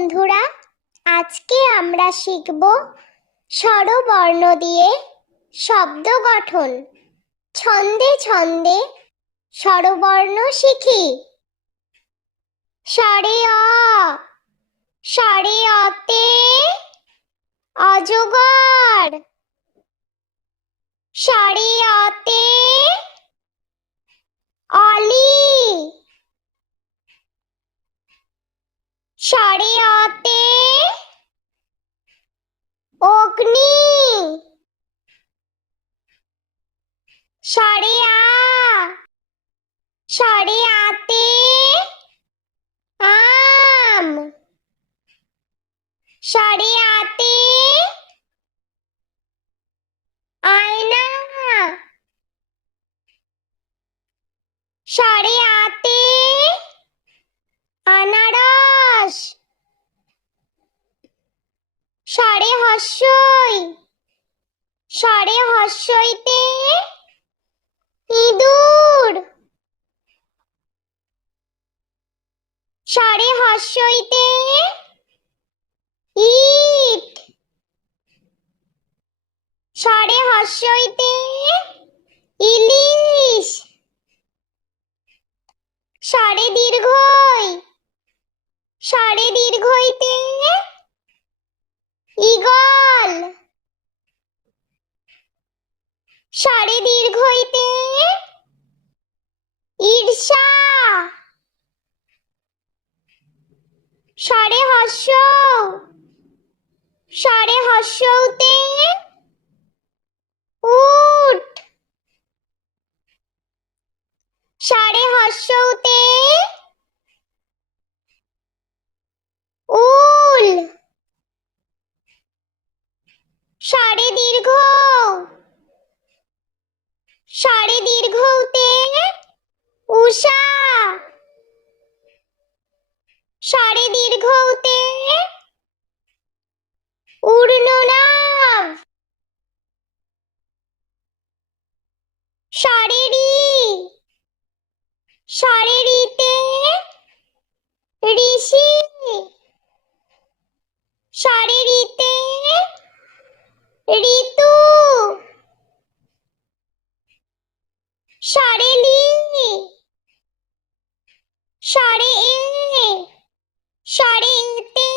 বন্ধুরা, আজকে আমরা শিখব স্বরবর্ণ দিয়ে শব্দ গঠন। ছন্দে ছন্দে স্বরবর্ণ শিখি। স্বরে অ, স্বরে অতে অজগর। স্বরে অতে অলি। স্বরে অতে অগ্নি। স্বরে আ, স্বরে আতে আম। স্বরে আতে আয়না। স্বরে আতে আনারস। স্বরে হস্যই, স্বরে হস্যইতে ইঁদুর। স্বরে হস্যইতে ইট। স্বরে হস্যইতে ইলিশ। স্বরে দীর্ঘই, স্বরে দীর্ঘইতে ঈগল। স্বরে দীর্ঘইতে ঈর্ষা। স্বরে হস্য, স্বরে হস্যৌতে উট। স্বরে হস্যৌতে উল। স্বরে দীর্ঘ, স্বরে দীর্ঘৌতে উষা। স্বরে দীর্ঘৌতে ঊর্ধ্বনাভ। স্বরে রি, স্বরে রিতে ঋষি। স্বরে রিতে ঋতু। স্বরে লি, স্বরে এ, স্বরে এতে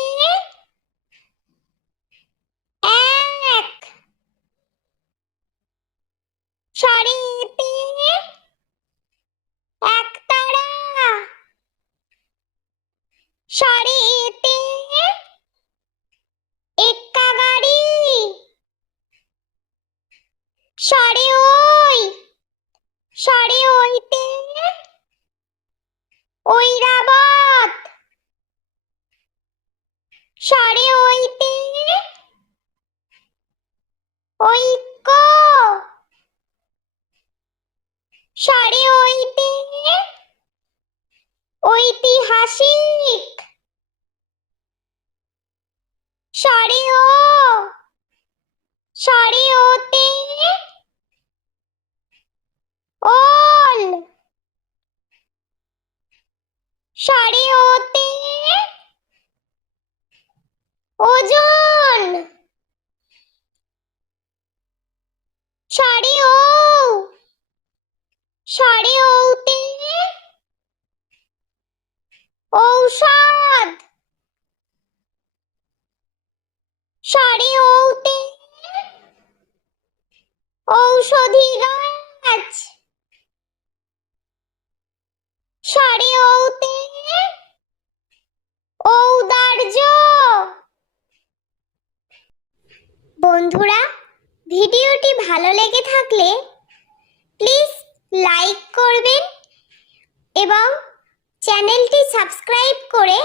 এক। স্বরে এতে একতারা। স্বরে এতে এক্কা গাড়ি। স্বরে ওই, স্বরে ওইতে ঐরাবত। স্বরে ওইতে ঐক্য। স্বরে ওইতে ঐতিহাসিক। স্বরে ও, স্বরে ওতে ওল। স্বরে ওতে ওজন। স্বরে ও, স্বরে ওতে ঔষধ। স্বরে ওতে ঔষধি গাছ। স্বরে ওতে ঔদার্য। বন্ধুরা, ভিডিওটি ভালো লেগে থাকলে প্লিজ লাইক করবেন এবং চ্যানেলটি সাবস্ক্রাইব করে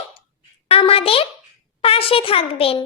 আমাদের পাশে থাকবেন।